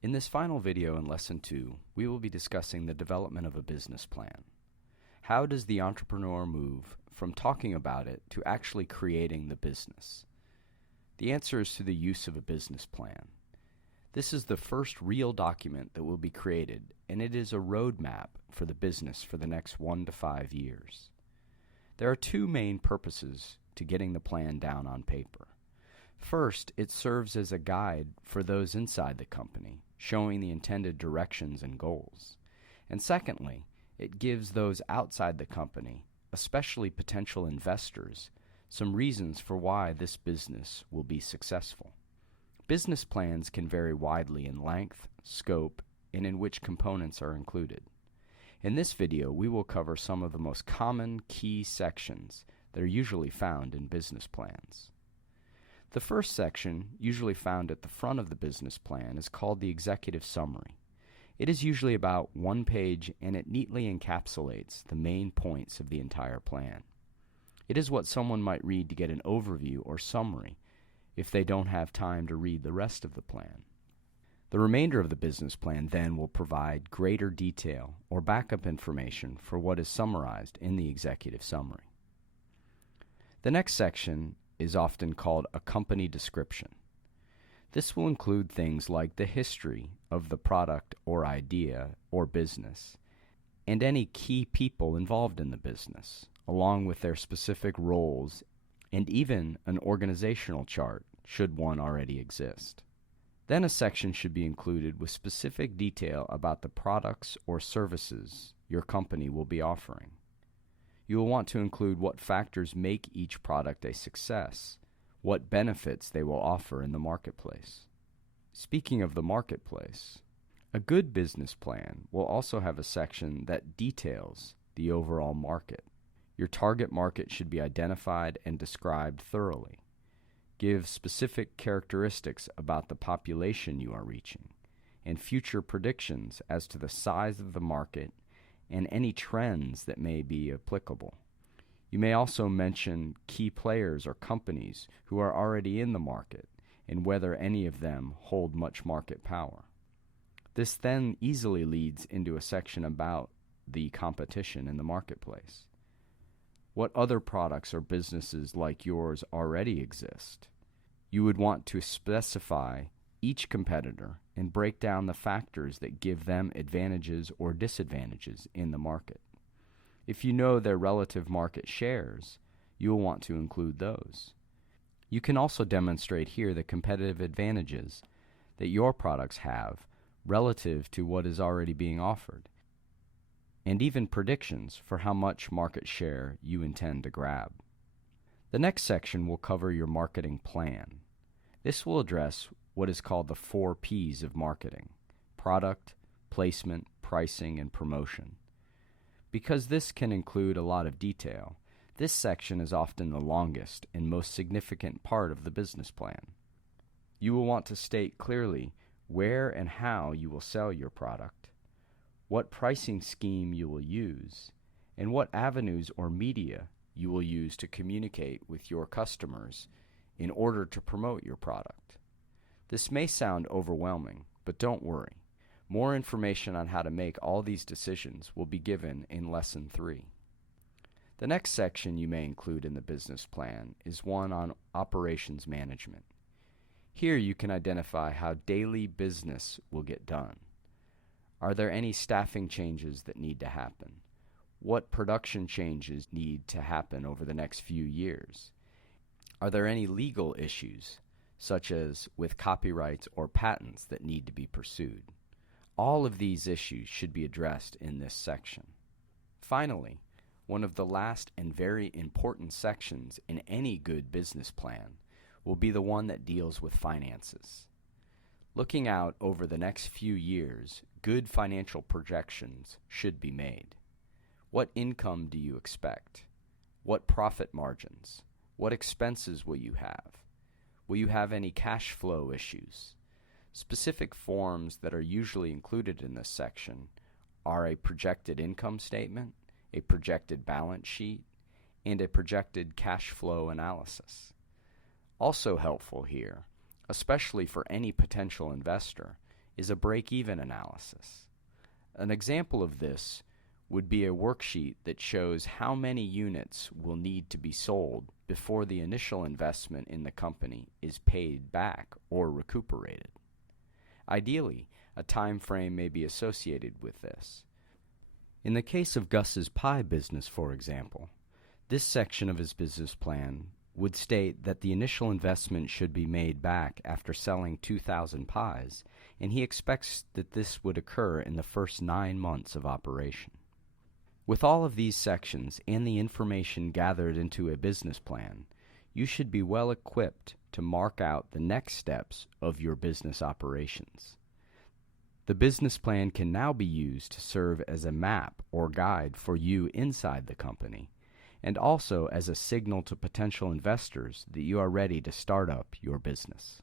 In this final video in Lesson 2, we will be discussing the development of a business plan. How does the entrepreneur move from talking about it to actually creating the business? The answer is through the use of a business plan. This is the first real document that will be created, and it is a roadmap for the business for the next 1 to 5 years. There are two main purposes to getting the plan down on paper. First, it serves as a guide for those inside the company, showing the intended directions and goals. And secondly, it gives those outside the company, especially potential investors, some reasons for why this business will be successful. Business plans can vary widely in length, scope, and in which components are included. In this video, we will cover some of the most common key sections that are usually found in business plans. The first section, usually found at the front of the business plan, is called the executive summary. It is usually about 1 page, and it neatly encapsulates the main points of the entire plan. It is what someone might read to get an overview or summary if they don't have time to read the rest of the plan. The remainder of the business plan then will provide greater detail or backup information for what is summarized in the executive summary. The next section is often called a company description. This will include things like the history of the product or idea or business, and any key people involved in the business, along with their specific roles, and even an organizational chart should one already exist. Then a section should be included with specific detail about the products or services your company will be offering. You will want to include what factors make each product a success, what benefits they will offer in the marketplace. Speaking of the marketplace, a good business plan will also have a section that details the overall market. Your target market should be identified and described thoroughly. Give specific characteristics about the population you are reaching, and future predictions as to the size of the market and any trends that may be applicable. You may also mention key players or companies who are already in the market and whether any of them hold much market power. This then easily leads into a section about the competition in the marketplace. What other products or businesses like yours already exist? You would want to specify each competitor and break down the factors that give them advantages or disadvantages in the market. If you know their relative market shares, you will want to include those. You can also demonstrate here the competitive advantages that your products have relative to what is already being offered, and even predictions for how much market share you intend to grab. The next section will cover your marketing plan. This will address what is called the 4 P's of marketing: product, placement, pricing, and promotion. Because this can include a lot of detail, this section is often the longest and most significant part of the business plan. You will want to state clearly where and how you will sell your product, what pricing scheme you will use, and what avenues or media you will use to communicate with your customers in order to promote your product. This may sound overwhelming, but don't worry. More information on how to make all these decisions will be given in Lesson 3. The next section you may include in the business plan is one on operations management. Here you can identify how daily business will get done. Are there any staffing changes that need to happen? What production changes need to happen over the next few years? Are there any legal issues, such as with copyrights or patents, that need to be pursued? All of these issues should be addressed in this section. Finally, one of the last and very important sections in any good business plan will be the one that deals with finances. Looking out over the next few years, good financial projections should be made. What income do you expect? What profit margins? What expenses will you have? Will you have any cash flow issues? Specific forms that are usually included in this section are a projected income statement, a projected balance sheet, and a projected cash flow analysis. Also helpful here, especially for any potential investor, is a break-even analysis. An example of this would be a worksheet that shows how many units will need to be sold before the initial investment in the company is paid back or recuperated. Ideally, a time frame may be associated with this. In the case of Gus's pie business, for example, this section of his business plan would state that the initial investment should be made back after selling 2,000 pies, and he expects that this would occur in the first 9 months of operation. With all of these sections and the information gathered into a business plan, you should be well equipped to mark out the next steps of your business operations. The business plan can now be used to serve as a map or guide for you inside the company, and also as a signal to potential investors that you are ready to start up your business.